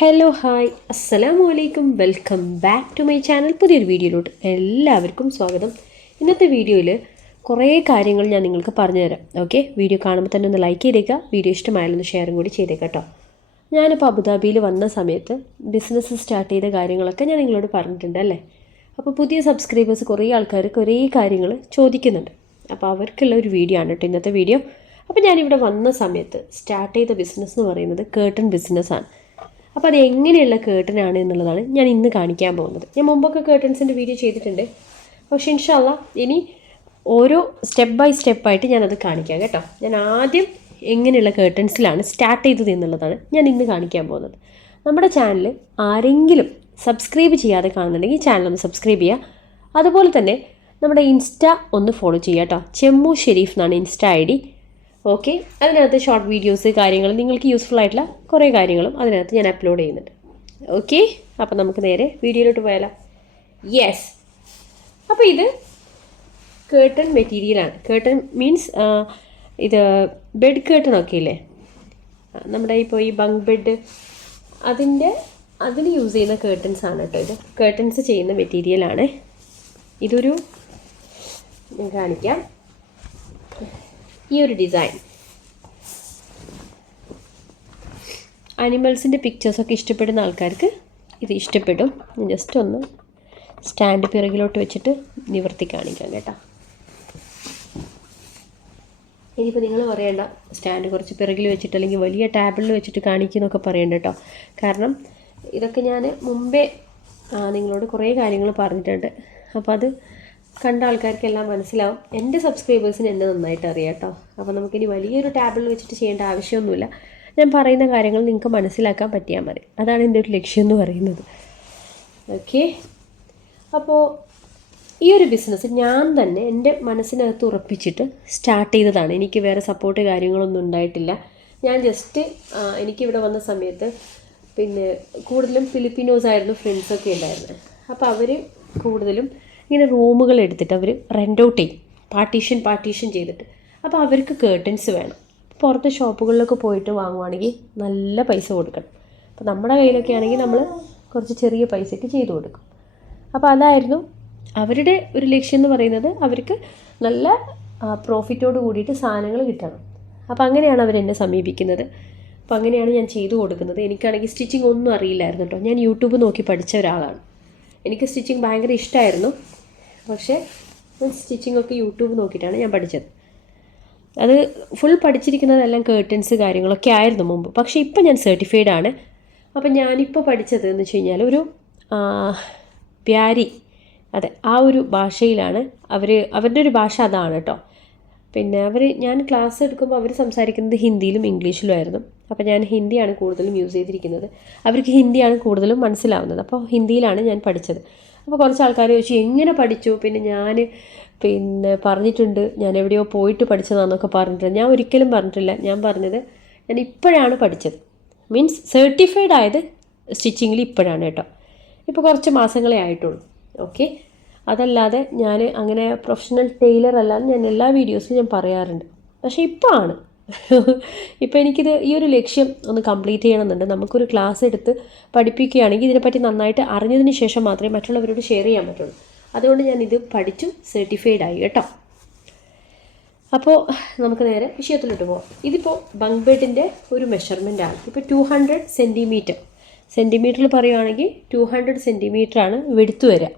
Hello hi അസ്സലാമു അലൈക്കും welcome back to my channel പുതിയൊരു വീഡിയോയിലോട്ട് എല്ലാവർക്കും സ്വാഗതം. ഇന്നത്തെ വീഡിയോയിൽ കുറേ കാര്യങ്ങൾ ഞാൻ നിങ്ങൾക്ക് പറഞ്ഞു തരാം ഓക്കെ വീഡിയോ കാണുമ്പോൾ തന്നെ ഒന്ന് ലൈക്ക് ചെയ്തേക്കുക. വീഡിയോ ഇഷ്ടമായാലൊന്ന് ഷെയറും കൂടി ചെയ്തേക്കാം കേട്ടോ. ഞാനിപ്പോൾ അബുദാബിയിൽ വന്ന സമയത്ത് ബിസിനസ് സ്റ്റാർട്ട് ചെയ്ത കാര്യങ്ങളൊക്കെ ഞാൻ നിങ്ങളോട് പറഞ്ഞിട്ടുണ്ട് അല്ലേ? അപ്പോൾ പുതിയ സബ്സ്ക്രൈബേഴ്സ് കുറേ ആൾക്കാർ കുറേ കാര്യങ്ങൾ ചോദിക്കുന്നുണ്ട്. അപ്പോൾ അവർക്കുള്ള ഒരു വീഡിയോ ആണ് കേട്ടോ ഇന്നത്തെ വീഡിയോ. അപ്പോൾ ഞാനിവിടെ വന്ന സമയത്ത് സ്റ്റാർട്ട് ചെയ്ത ബിസിനസ് എന്ന് പറയുന്നത് കേട്ടൺ ബിസിനസ്സാണ് അപ്പോൾ അത് എങ്ങനെയുള്ള കേട്ടനാണ് എന്നുള്ളതാണ് ഞാൻ ഇന്ന് കാണിക്കാൻ പോകുന്നത്. ഞാൻ മുമ്പൊക്കെ കേട്ടൻസിന്റെ വീഡിയോ ചെയ്തിട്ടുണ്ട്. പക്ഷേ ഇൻഷാല്ല ഇനി ഓരോ സ്റ്റെപ്പ് ബൈ സ്റ്റെപ്പായിട്ട് ഞാനത് കാണിക്കാം കേട്ടോ. ഞാൻ ആദ്യം എങ്ങനെയുള്ള കേട്ടൻസിലാണ് സ്റ്റാർട്ട് ചെയ്തത് എന്നുള്ളതാണ് ഞാൻ ഇന്ന് കാണിക്കാൻ പോകുന്നത്. നമ്മുടെ ചാനൽ ആരെങ്കിലും സബ്സ്ക്രൈബ് ചെയ്യാതെ കാണുന്നുണ്ടെങ്കിൽ ചാനൽ ഒന്ന് സബ്സ്ക്രൈബ് ചെയ്യുക അതുപോലെ തന്നെ നമ്മുടെ ഇൻസ്റ്റ ഒന്ന് ഫോളോ ചെയ്യുക കേട്ടോ ചെമ്മു ഷെരീഫ് എന്നാണ് ഇൻസ്റ്റ ഐ ഡി. ഓക്കെ അതിനകത്ത് ഷോർട്ട് വീഡിയോസ് കാര്യങ്ങൾ നിങ്ങൾക്ക് യൂസ്ഫുൾ ആയിട്ടുള്ള കുറേ കാര്യങ്ങളും അതിനകത്ത് ഞാൻ അപ്ലോഡ് ചെയ്യുന്നുണ്ട്. ഓക്കെ അപ്പോൾ നമുക്ക് നേരെ വീഡിയോയിലോട്ട് പോയാലോ? യെസ് അപ്പോൾ ഇത് കേട്ടൺ മെറ്റീരിയലാണ് കേട്ടൺ മീൻസ് ഇത് ബെഡ് കേട്ടൺ ഒക്കെ ഇല്ലേ? നമ്മുടെ ഇപ്പോൾ ഈ ബങ്ക് ബെഡ് അതിന്റെ അതിന് യൂസ് ചെയ്യുന്ന കേട്ടൻസ് ആണ് കേട്ടോ ഇത്. കേട്ടൻസ് ചെയ്യുന്ന മെറ്റീരിയലാണ് ഇതൊരു ഞാൻ കാണിക്കാം. ഈ ഒരു ഡിസൈൻ അനിമൽസിന്റെ പിക്ചേഴ്സൊക്കെ ഇഷ്ടപ്പെടുന്ന ആൾക്കാർക്ക് ഇത് ഇഷ്ടപ്പെടും. ജസ്റ്റ് ഒന്ന് സ്റ്റാൻഡ് പിറകിലോട്ട് വെച്ചിട്ട് നിവർത്തി കാണിക്കാം കേട്ടോ. ഇനിയിപ്പോൾ നിങ്ങൾ പറയണ്ട സ്റ്റാൻഡ് കുറച്ച് പിറകിൽ വെച്ചിട്ട് അല്ലെങ്കിൽ വലിയ ടാബിളിൽ വെച്ചിട്ട് കാണിക്കുന്നൊക്കെ പറയണ്ട കേട്ടോ. കാരണം ഇതൊക്കെ ഞാൻ മുമ്പേ നിങ്ങളോട് കുറേ കാര്യങ്ങൾ പറഞ്ഞിട്ടുണ്ട്. അപ്പോൾ അത് കണ്ട ആൾക്കാർക്കെല്ലാം മനസ്സിലാവും. എന്റെ സബ്സ്ക്രൈബേഴ്സിന് എന്നെ നന്നായിട്ട് അറിയാം കേട്ടോ അപ്പോൾ നമുക്കിനി വലിയൊരു ടാബിളിൽ വെച്ചിട്ട് ചെയ്യേണ്ട ആവശ്യമൊന്നുമില്ല. ഞാൻ പറയുന്ന കാര്യങ്ങൾ നിങ്ങൾക്ക് മനസ്സിലാക്കാൻ പറ്റിയാൽ മതി. അതാണ് എന്റെ ഒരു ലക്ഷ്യം എന്ന് പറയുന്നത്. ഓക്കെ അപ്പോൾ ഈ ഒരു ബിസിനസ് ഞാൻ തന്നെ എന്റെ മനസ്സിനകത്ത് ഉറപ്പിച്ചിട്ട് സ്റ്റാർട്ട് ചെയ്തതാണ്. എനിക്ക് വേറെ സപ്പോർട്ട് കാര്യങ്ങളൊന്നും ഉണ്ടായിട്ടില്ല. ഞാൻ ജസ്റ്റ് എനിക്കിവിടെ വന്ന സമയത്ത് പിന്നെ കൂടുതലും ഫിലിപ്പിനോസ് ആയിരുന്നു ഫ്രണ്ട്സൊക്കെ ഉണ്ടായിരുന്നത് അപ്പോൾ അവർ കൂടുതലും ഇങ്ങനെ റൂമുകൾ എടുത്തിട്ട് അവർ റെന്റ് ഔട്ട് ചെയ്യും. പാർട്ടീഷൻ പാർട്ടീഷൻ ചെയ്തിട്ട്. അപ്പോൾ അവർക്ക് കേട്ടൻസ് വേണം. പുറത്ത് ഷോപ്പുകളിലൊക്കെ പോയിട്ട് വാങ്ങുവാണെങ്കിൽ നല്ല പൈസ കൊടുക്കണം. അപ്പോൾ നമ്മുടെ കയ്യിലൊക്കെ ആണെങ്കിൽ നമ്മൾ കുറച്ച് ചെറിയ പൈസയ്ക്ക് ചെയ്തു കൊടുക്കും. അപ്പോൾ അതായിരുന്നു അവരുടെ ഒരു ലക്ഷ്യം എന്ന് പറയുന്നത് അവർക്ക് നല്ല പ്രോഫിറ്റോട് കൂടിയിട്ട് സാധനങ്ങൾ കിട്ടണം. അപ്പോൾ അങ്ങനെയാണ് അവരെന്നെ സമീപിക്കുന്നത്. അപ്പോൾ അങ്ങനെയാണ് ഞാൻ ചെയ്തു കൊടുക്കുന്നത്. എനിക്കാണെങ്കിൽ സ്റ്റിച്ചിങ് ഒന്നും അറിയില്ലായിരുന്നു കേട്ടോ. ഞാൻ യൂട്യൂബ് നോക്കി പഠിച്ച ഒരാളാണ്. എനിക്ക് സ്റ്റിച്ചിങ് ഭയങ്കര ഇഷ്ടമായിരുന്നു പക്ഷേ സ്റ്റിച്ചിങ് ഒക്കെ യൂട്യൂബ് നോക്കിയിട്ടാണ് ഞാൻ പഠിച്ചത്. അത് ഫുൾ പഠിച്ചിരിക്കുന്നതെല്ലാം കേർട്ടൻസ് കാര്യങ്ങളൊക്കെ ആയിരുന്നു മുമ്പ്. പക്ഷേ ഇപ്പം ഞാൻ സർട്ടിഫൈഡ് ആണ്. അപ്പം ഞാനിപ്പോൾ പഠിച്ചത് എന്ന് വെച്ച് കഴിഞ്ഞാൽ ഒരു പ്യാരി അതെ ആ ഒരു ഭാഷയിലാണ് അവർ അവരുടെ ഒരു ഭാഷ അതാണ് കേട്ടോ പിന്നെ അവർ ഞാൻ ക്ലാസ് എടുക്കുമ്പോൾ അവർ സംസാരിക്കുന്നത് ഹിന്ദിയിലും ഇംഗ്ലീഷിലും ആയിരുന്നു. അപ്പോൾ ഞാൻ ഹിന്ദിയാണ് കൂടുതലും യൂസ് ചെയ്തിരിക്കുന്നത്. അവർക്ക് ഹിന്ദിയാണ് കൂടുതലും മനസ്സിലാവുന്നത്. അപ്പോൾ ഹിന്ദിയിലാണ് ഞാൻ പഠിച്ചത്. അപ്പോൾ കുറച്ച് ആൾക്കാർ ചോദിച്ചു എങ്ങനെ പഠിച്ചു? പിന്നെ ഞാൻ പിന്നെ പറഞ്ഞിട്ടുണ്ട് ഞാൻ എവിടെയോ പോയിട്ട് പഠിച്ചതാണെന്നൊക്കെ പറഞ്ഞിട്ടില്ല ഞാൻ ഒരിക്കലും പറഞ്ഞിട്ടില്ല. ഞാൻ പറഞ്ഞത് ഞാൻ ഇപ്പോഴാണ് പഠിച്ചത്. മീൻസ് സർട്ടിഫൈഡ് ആയത് സ്റ്റിച്ചിങ്ങിൽ ഇപ്പോഴാണ് കേട്ടോ. ഇപ്പോൾ കുറച്ച് മാസങ്ങളെ ആയിട്ടുള്ളൂ. ഓക്കെ അതല്ലാതെ ഞാൻ അങ്ങനെ പ്രൊഫഷണൽ ടൈലർ അല്ലാതെ ഞാൻ എല്ലാ വീഡിയോസും ഞാൻ പറയാറുണ്ട്. പക്ഷേ ഇപ്പോൾ ആണ് ഇപ്പോൾ എനിക്കിത് ഈ ഒരു ലക്ഷ്യം ഒന്ന് കംപ്ലീറ്റ് ചെയ്യണമെന്നുണ്ട്. നമുക്കൊരു ക്ലാസ് എടുത്ത് പഠിപ്പിക്കുകയാണെങ്കിൽ ഇതിനെപ്പറ്റി നന്നായിട്ട് അറിഞ്ഞതിന് ശേഷം മാത്രമേ മറ്റുള്ളവരോട് ഷെയർ ചെയ്യാൻ പറ്റുള്ളൂ. അതുകൊണ്ട് ഞാൻ ഇത് പഠിച്ചു സർട്ടിഫൈഡ് ആയി കേട്ടോ. അപ്പോൾ നമുക്ക് നേരെ വിഷയത്തിലോട്ട് പോകാം ഇതിപ്പോൾ ബങ്ക് ബെഡിന്റെ ഒരു മെഷർമെന്റ് ആണ്. ഇപ്പോൾ ടു ഹൺഡ്രഡ് സെന്റിമീറ്റർ സെന്റിമീറ്ററിൽ പറയുകയാണെങ്കിൽ ടു ഹൺഡ്രഡ് സെന്റിമീറ്റർ ആണ് വെടുത്ത് വരിക.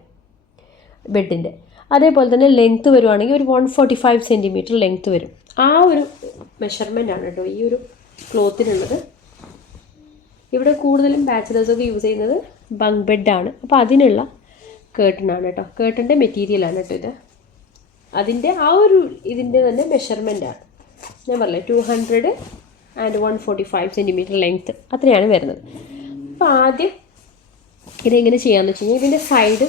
ബെഡിന്റെ അതേപോലെ തന്നെ ലെങ്ത്ത് വരുവാണെങ്കിൽ ഒരു one forty five centimetre length വരും. ആ ഒരു മെഷർമെന്റ് ആണ് കേട്ടോ ഈ ഒരു ക്ലോത്തിനുള്ളത് ഇവിടെ കൂടുതലും ബാച്ചിലേഴ്സൊക്കെ യൂസ് ചെയ്യുന്നത് ബങ്ക് ബെഡാണ് അപ്പോൾ അതിനുള്ള കേട്ടനാണ് കേട്ടോ. കേട്ടന്റെ മെറ്റീരിയലാണ് കേട്ടോ ഇത്. അതിന്റെ ആ ഒരു ഇതിന്റെ തന്നെ മെഷർമെന്റാണ് ഞാൻ പറഞ്ഞില്ലേ two hundred and one forty five centimetre length അത്രയാണ് വരുന്നത്. അപ്പോൾ ആദ്യം ഇതെങ്ങനെ ചെയ്യാമെന്ന് വെച്ച് കഴിഞ്ഞാൽ ഇതിന്റെ സൈഡ്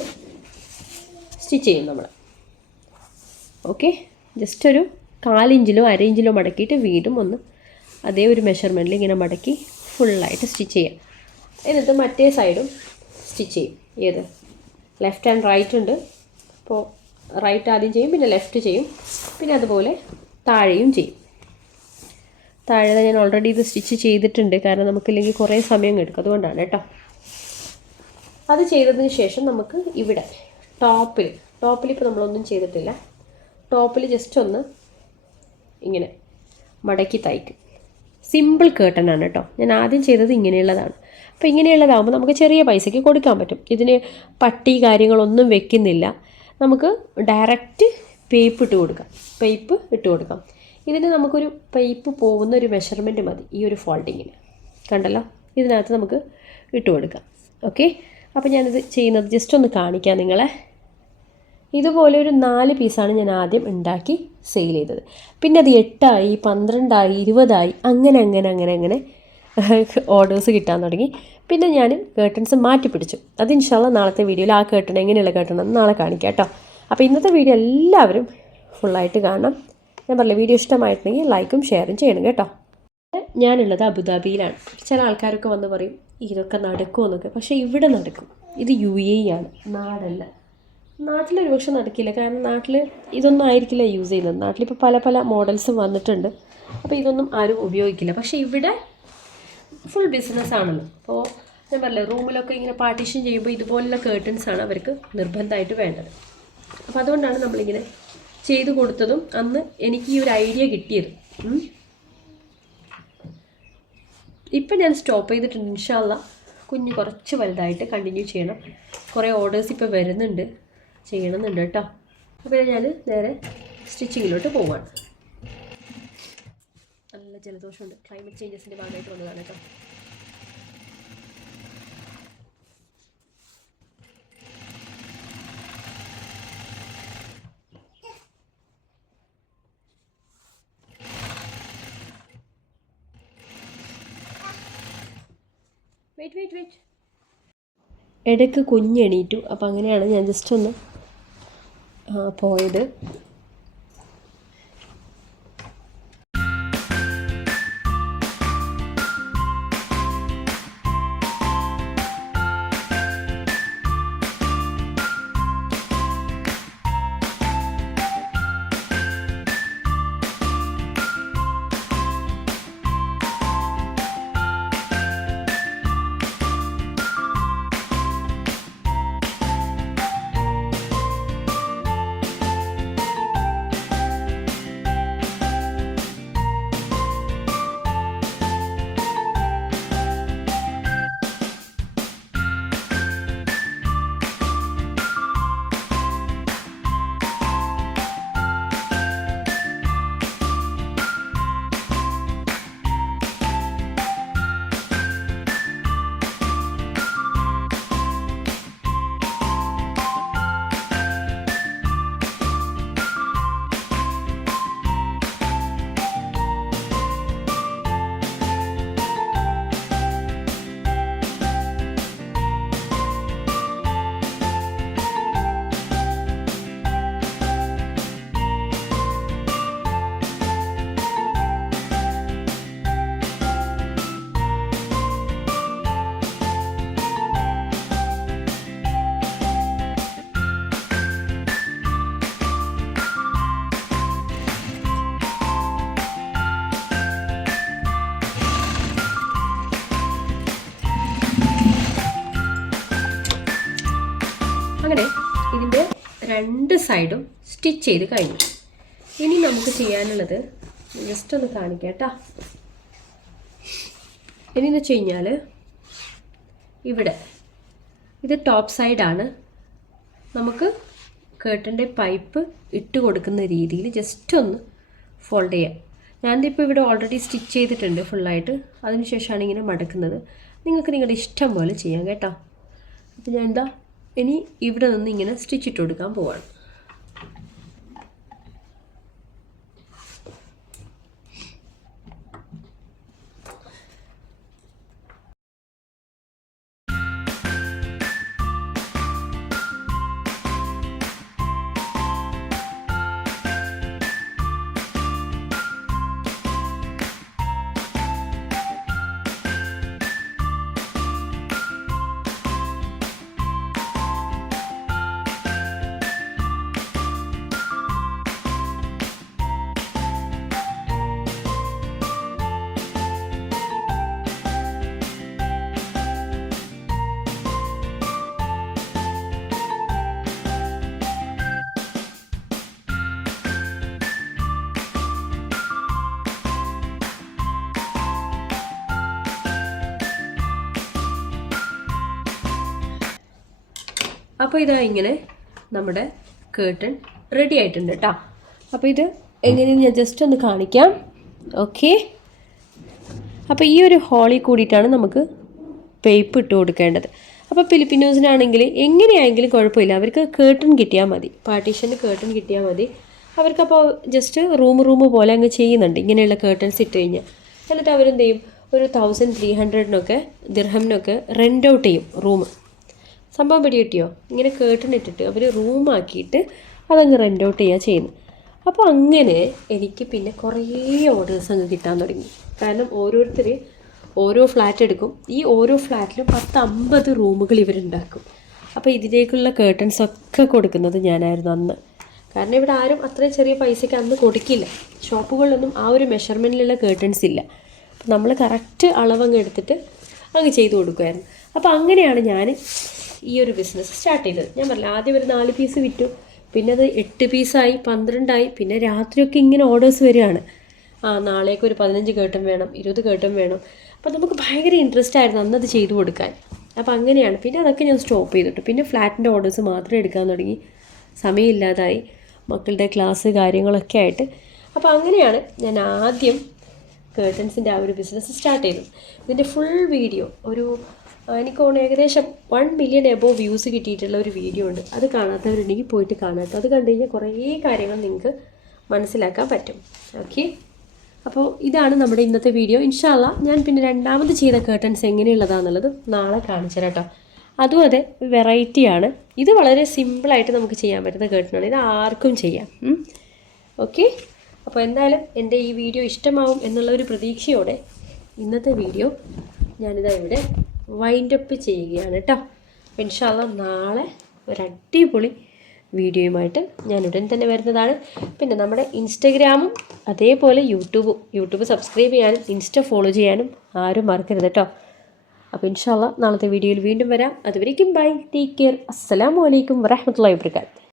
സ്റ്റിച്ച് ചെയ്യും നമ്മൾ ഓക്കെ ജസ്റ്റ് ഒരു കാലിഞ്ചിലോ അരയിഞ്ചിലോ മടക്കിയിട്ട് വീണ്ടും ഒന്ന് അതേ ഒരു മെഷർമെന്റിൽ ഇങ്ങനെ മടക്കി ഫുള്ളായിട്ട് സ്റ്റിച്ച് ചെയ്യാം. എന്നിട്ട് മറ്റേ സൈഡും സ്റ്റിച്ച് ചെയ്യും. ഏത്? ലെഫ്റ്റ് ആൻഡ് റൈറ്റ് ഉണ്ട്. അപ്പോൾ റൈറ്റ് ആദ്യം ചെയ്യും പിന്നെ ലെഫ്റ്റ് ചെയ്യും. പിന്നെ അതുപോലെ താഴെയും ചെയ്യും. താഴെ ഞാൻ ഓൾറെഡി ഇത് സ്റ്റിച്ച് ചെയ്തിട്ടുണ്ട്. കാരണം നമുക്കില്ലെങ്കിൽ കുറേ സമയം എടുക്കും. അതുകൊണ്ടാണ് കേട്ടോ. അത് ചെയ്തതിന് ശേഷം നമുക്ക് ഇവിടെ ടോപ്പിൽ ടോപ്പിൽ ഇപ്പോൾ നമ്മളൊന്നും ചെയ്തിട്ടില്ല. ടോപ്പിൽ ജസ്റ്റ് ഒന്ന് ഇങ്ങനെ മടക്കി തയ്ക്കും. സിമ്പിൾ കേട്ടൺ ആണ് കേട്ടോ ഞാൻ ആദ്യം ചെയ്തത് ഇങ്ങനെയുള്ളതാണ്. അപ്പോൾ ഇങ്ങനെയുള്ളതാകുമ്പോൾ നമുക്ക് ചെറിയ പൈസയ്ക്ക് കൊടുക്കാൻ പറ്റും. ഇതിന് പട്ടി കാര്യങ്ങളൊന്നും വെക്കുന്നില്ല. നമുക്ക് ഡയറക്റ്റ് പേപ്പ് ഇട്ട് കൊടുക്കാം. പൈപ്പ് ഇട്ട് കൊടുക്കാം. ഇതിന് നമുക്കൊരു പൈപ്പ് പോകുന്ന ഒരു മെഷർമെന്റ് മതി ഈ ഒരു ഫോൾഡിങ്ങിന് കണ്ടല്ലോ? ഇതിനകത്ത് നമുക്ക് ഇട്ട് കൊടുക്കാം. ഓക്കെ അപ്പോൾ ഞാനിത് ചെയ്യുന്നത് ജസ്റ്റ് ഒന്ന് കാണിക്കാം നിങ്ങളെ. ഇതുപോലെ ഒരു നാല് പീസാണ് ഞാൻ ആദ്യം ഉണ്ടാക്കി സെയിൽ ചെയ്തത്. പിന്നെ അത് എട്ടായി പന്ത്രണ്ടായി ഇരുപതായി അങ്ങനെ അങ്ങനെ അങ്ങനെ അങ്ങനെ ഓർഡേഴ്സ് കിട്ടാൻ തുടങ്ങി. പിന്നെ ഞാൻ കേട്ടൺസ് മാറ്റി പിടിച്ചു. അത് ഇൻഷാല്ല നാളത്തെ വീഡിയോയിൽ ആ കേട്ടൺ എങ്ങനെയുള്ള കേട്ടൺ എന്ന് നാളെ കാണിക്കാം കേട്ടോ. അപ്പോൾ ഇന്നത്തെ വീഡിയോ എല്ലാവരും ഫുള്ളായിട്ട് കാണണം. ഞാൻ പറഞ്ഞില്ല വീഡിയോ ഇഷ്ടമായിട്ടുണ്ടെങ്കിൽ ലൈക്കും ഷെയറും ചെയ്യണം കേട്ടോ. ഞാനുള്ളത് അബുദാബിയിലാണ്. ചില ആൾക്കാരൊക്കെ വന്ന് പറയും ഇതൊക്കെ നടക്കുമെന്നൊക്കെ പക്ഷേ ഇവിടെ നടക്കും. ഇത് യു എ ആണ്. നാടല്ല. നാട്ടിലൊരു പക്ഷെ നടക്കില്ല. കാരണം നാട്ടിൽ ഇതൊന്നും ആയിരിക്കില്ല യൂസ് ചെയ്യുന്നത്. നാട്ടിലിപ്പോൾ പല പല മോഡൽസും വന്നിട്ടുണ്ട്. അപ്പോൾ ഇതൊന്നും ആരും ഉപയോഗിക്കില്ല. പക്ഷേ ഇവിടെ ഫുൾ ബിസിനസ് ആണല്ലോ. അപ്പോൾ ഞാൻ പറഞ്ഞില്ല റൂമിലൊക്കെ ഇങ്ങനെ പാർട്ടീഷൻ ചെയ്യുമ്പോൾ ഇതുപോലുള്ള കേർട്ടൻസ് ആണ് അവർക്ക് നിർബന്ധമായിട്ട് വേണ്ടത്. അപ്പോൾ അതുകൊണ്ടാണ് നമ്മളിങ്ങനെ ചെയ്തു കൊടുത്തതും അന്ന് എനിക്ക് ഈ ഒരു ഐഡിയ കിട്ടിയത്. ഇപ്പം ഞാൻ സ്റ്റോപ്പ് ചെയ്തിട്ടുണ്ട്. ഇൻഷാല്ല കുഞ്ഞ് കുറച്ച് വലുതായിട്ട് കണ്ടിന്യൂ ചെയ്യണം. കുറേ ഓർഡേഴ്സ് ഇപ്പോൾ വരുന്നുണ്ട്. ചെയ്യണമെന്നുണ്ട് കേട്ടോ. അപ്പോൾ ഞാൻ നേരെ സ്റ്റിച്ചിങ്ങിലോട്ട് പോവാണ്. നല്ല ജലദോഷമുണ്ട്. ക്ലൈമറ്റ് ചേഞ്ചസിന്റെ ഭാഗമായിട്ട് വന്നതാണ് കേട്ടോ. വെയിറ്റ് വെയിറ്റ് വെയിറ്റ് ഇടയ്ക്ക് കുഞ്ഞെണീറ്റു. അപ്പോൾ അങ്ങനെയാണ് ഞാൻ ജസ്റ്റ് ഒന്ന് പോയത്. രണ്ട് സൈഡും സ്റ്റിച്ച് ചെയ്ത് കഴിഞ്ഞു. ഇനി നമുക്ക് ചെയ്യാനുള്ളത് ജസ്റ്റ് ഒന്ന് കാണിക്കാം ഇനി എന്ന് വെച്ച് കഴിഞ്ഞാൽ ഇവിടെ. ഇത് ടോപ്പ് സൈഡാണ് നമുക്ക് കേട്ടന്റെ പൈപ്പ് ഇട്ട് കൊടുക്കുന്ന രീതിയിൽ ജസ്റ്റ് ഒന്ന് ഫോൾഡ് ചെയ്യാം. ഞാനിപ്പോൾ ഇവിടെ ഓൾറെഡി സ്റ്റിച്ച് ചെയ്തിട്ടുണ്ട് ഫുള്ളായിട്ട് അതിനുശേഷമാണ് ഇങ്ങനെ മടക്കുന്നത്. നിങ്ങൾക്ക് നിങ്ങളുടെ ഇഷ്ടം പോലെ ചെയ്യാം കേട്ടോ. അപ്പോൾ ഞാൻ എന്താ ഇനി ഇവിടെ നിന്ന് ഇങ്ങനെ സ്റ്റിച്ച് ഇട്ട് കൊടുക്കാൻ പോവാണ്. അപ്പോൾ ഇതാ ഇങ്ങനെ നമ്മുടെ കേട്ടൺ റെഡി ആയിട്ടുണ്ട് കേട്ടോ അപ്പോൾ ഇത് എങ്ങനെയെന്ന് ഞാൻ ജസ്റ്റ് ഒന്ന് കാണിക്കാം. ഓക്കെ അപ്പോൾ ഈ ഒരു ഹോളിൽ കൂടിയിട്ടാണ് നമുക്ക് പേപ്പ് ഇട്ട് കൊടുക്കേണ്ടത്. അപ്പോൾ ഫിലിപ്പിനോസിനാണെങ്കിൽ എങ്ങനെയായെങ്കിലും കുഴപ്പമില്ല. അവർക്ക് കേട്ടൺ കിട്ടിയാൽ മതി. പാർട്ടീഷന് കേട്ടൺ കിട്ടിയാൽ മതി. അവർക്കപ്പോൾ ജസ്റ്റ് റൂം റൂം പോലെ അങ്ങ് ചെയ്യുന്നുണ്ട്. ഇങ്ങനെയുള്ള കേട്ടൺസ് ഇട്ട് കഴിഞ്ഞാൽ. എന്നിട്ട് അവരെന്ത് ചെയ്യും? ഒരു തൗസൻഡ് ത്രീ ഹൺഡ്രഡിനൊക്കെ ദിർഹമിനൊക്കെ റെന്റ് ഔട്ട് ചെയ്യും റൂം സംഭവം പിടി കിട്ടിയോ ഇങ്ങനെ കേട്ടൺ ഇട്ടിട്ട് അവർ റൂമാക്കിയിട്ട് അതങ്ങ് റെന്റ് ഔട്ട് ചെയ്യുക ചെയ്യുന്നു. അപ്പോൾ അങ്ങനെ എനിക്ക് പിന്നെ കുറേ ഓർഡേഴ്സ് അങ്ങ് കിട്ടാൻ തുടങ്ങി. കാരണം ഓരോരുത്തർ ഓരോ ഫ്ലാറ്റ് എടുക്കും. ഈ ഓരോ ഫ്ലാറ്റിലും പത്ത് അമ്പത് റൂമുകൾ ഇവരുണ്ടാക്കും. അപ്പോൾ ഇതിലേക്കുള്ള കേട്ടൺസ് ഒക്കെ കൊടുക്കുന്നത് ഞാനായിരുന്നു അന്ന്. കാരണം ഇവിടെ ആരും അത്രയും ചെറിയ പൈസയ്ക്ക് അന്ന് കൊടുക്കില്ല. ഷോപ്പുകളിലൊന്നും ആ ഒരു മെഷർമെന്റിലുള്ള കേട്ടൺസ് ഇല്ല. അപ്പം നമ്മൾ കറക്റ്റ് അളവങ്ങ് എടുത്തിട്ട് അങ്ങ് ചെയ്തു കൊടുക്കുമായിരുന്നു അപ്പോൾ അങ്ങനെയാണ് ഞാൻ ഈ ഒരു ബിസിനസ് സ്റ്റാർട്ട് ചെയ്തത്. ഞാൻ പറഞ്ഞില്ല ആദ്യം ഒരു നാല് പീസ് വിറ്റു. പിന്നെ അത് എട്ട് പീസായി പന്ത്രണ്ടായി. പിന്നെ രാത്രിയൊക്കെ ഇങ്ങനെ ഓർഡേഴ്സ് വരികയാണ്. ആ നാളേക്ക് ഒരു പതിനഞ്ച് കേട്ടം വേണം ഇരുപത് കേട്ടം വേണം. അപ്പോൾ നമുക്ക് ഭയങ്കര ഇൻട്രസ്റ്റ് ആയിരുന്നു അന്ന് അത് ചെയ്തു കൊടുക്കാൻ. അപ്പോൾ അങ്ങനെയാണ്. പിന്നെ അതൊക്കെ ഞാൻ സ്റ്റോപ്പ് ചെയ്തിട്ടു. പിന്നെ ഫ്ലാറ്റിന്റെ ഓർഡേഴ്സ് മാത്രമേ എടുക്കാൻ തുടങ്ങി. സമയമില്ലാതായി. മക്കളുടെ ക്ലാസ് കാര്യങ്ങളൊക്കെ ആയിട്ട്. അപ്പോൾ അങ്ങനെയാണ് ഞാൻ ആദ്യം കേട്ടൻസിന്റെ ആ ഒരു ബിസിനസ് സ്റ്റാർട്ട് ചെയ്തത്. ഇതിന്റെ ഫുൾ വീഡിയോ ഒരു എനിക്ക് തോന്നുന്നു ഏകദേശം വൺ മില്യൺ എബോ വ്യൂസ് കിട്ടിയിട്ടുള്ള ഒരു വീഡിയോ ഉണ്ട്. അത് കാണാത്തവരുണ്ടെങ്കിൽ പോയിട്ട് കാണാത്ത അത് കണ്ടു കഴിഞ്ഞാൽ കുറേ കാര്യങ്ങൾ നിങ്ങൾക്ക് മനസ്സിലാക്കാൻ പറ്റും. ഓക്കെ അപ്പോൾ ഇതാണ് നമ്മുടെ ഇന്നത്തെ വീഡിയോ ഇൻഷാല്ല ഞാൻ പിന്നെ രണ്ടാമത് ചെയ്ത കേട്ടൻസ് എങ്ങനെയുള്ളതാണെന്നുള്ളത് നാളെ കാണിച്ചു കേട്ടോ. അതും അതെ വെറൈറ്റിയാണ് ഇത് വളരെ സിമ്പിളായിട്ട് നമുക്ക് ചെയ്യാൻ പറ്റുന്ന കേട്ടനാണ് ഇത് ആർക്കും ചെയ്യാം. ഓക്കെ അപ്പോൾ എന്തായാലും എന്റെ ഈ വീഡിയോ ഇഷ്ടമാവും എന്നുള്ള ഒരു പ്രതീക്ഷയോടെ ഇന്നത്തെ വീഡിയോ ഞാനിതാ ഇവിടെ വൈൻഡ് അപ്പ് ചെയ്യുകയാണ് കേട്ടോ ഇൻഷാല്ല നാളെ ഒരു അടിപൊളി വീഡിയോയുമായിട്ട് ഞാൻ ഉടൻ തന്നെ വരുന്നതാണ്. പിന്നെ നമ്മുടെ ഇൻസ്റ്റഗ്രാമും അതേപോലെ യൂട്യൂബും. യൂട്യൂബ് സബ്സ്ക്രൈബ് ചെയ്യാനും ഇൻസ്റ്റ ഫോളോ ചെയ്യാനും ആരും മറക്കരുത് കേട്ടോ അപ്പോൾ ഇൻഷാല്ല നാളത്തെ വീഡിയോയിൽ വീണ്ടും വരാം. അതുവരേക്കും ബൈ ടേക്ക് കെയർ അസ്സാം വലൈക്കും വരഹമുല്ലാ വാബർക്കാത്ത്